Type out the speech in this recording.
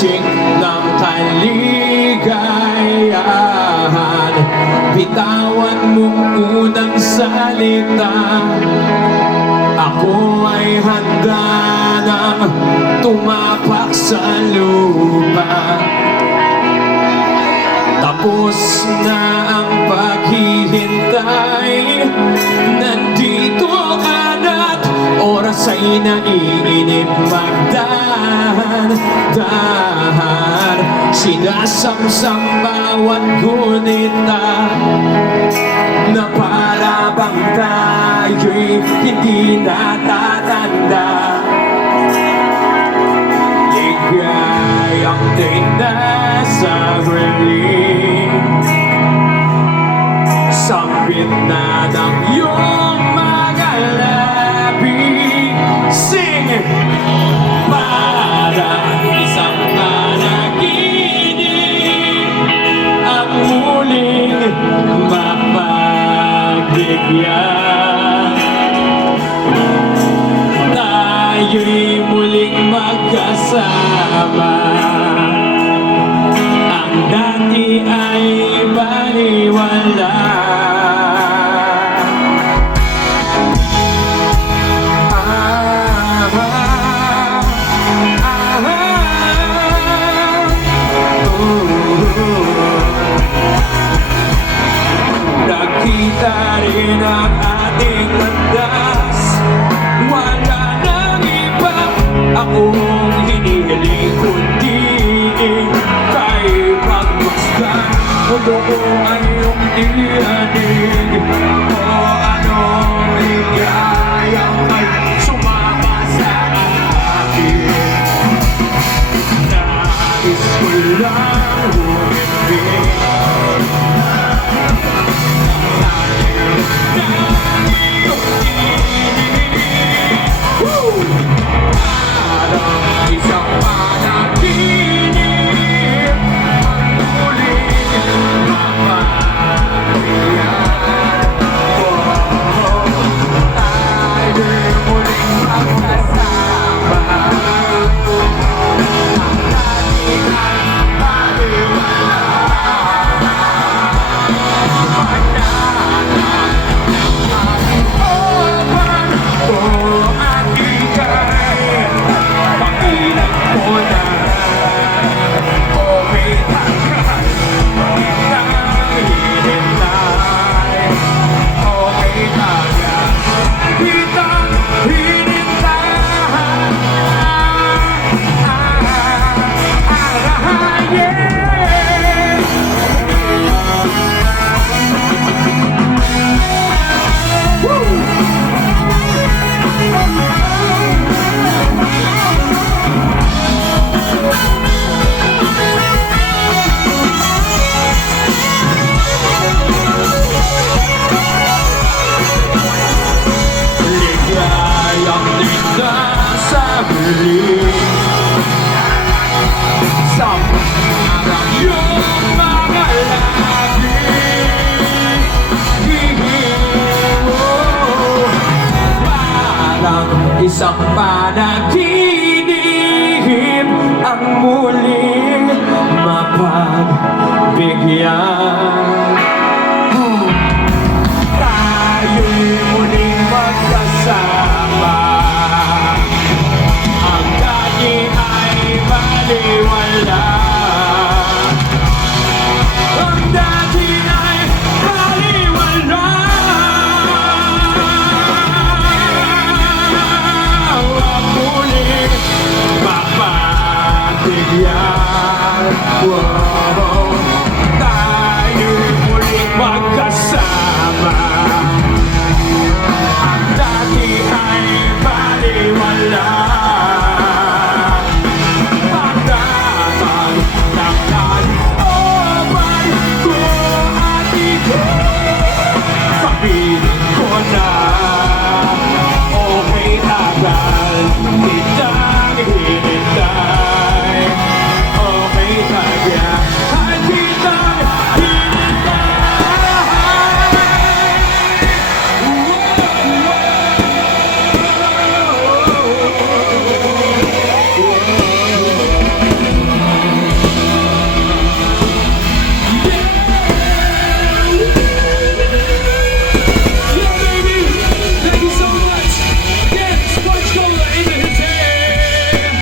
bisik ng kaligayahan. Bitawan mong unang salita, ako ay handa nang tumapak sa lupa. Tapos na ang paghihintay, nandito ka na't oras ay naiinip. Magdahan-dahan, sinasamsam bawat gunita, na para bang tayo'y hindi natatanda. Ligayang tinasa huli, sambit na ng iyong mga labi. Sing! Parang isang panaginip ang muling mapagbigyan. Tayo'y muling magkasama, ang dati ay baliwala. Nakita rin ang ating landas, wala nang iba akong hinihiling kundi kay pagmasdan. Mundo ko ay iyong dihanin,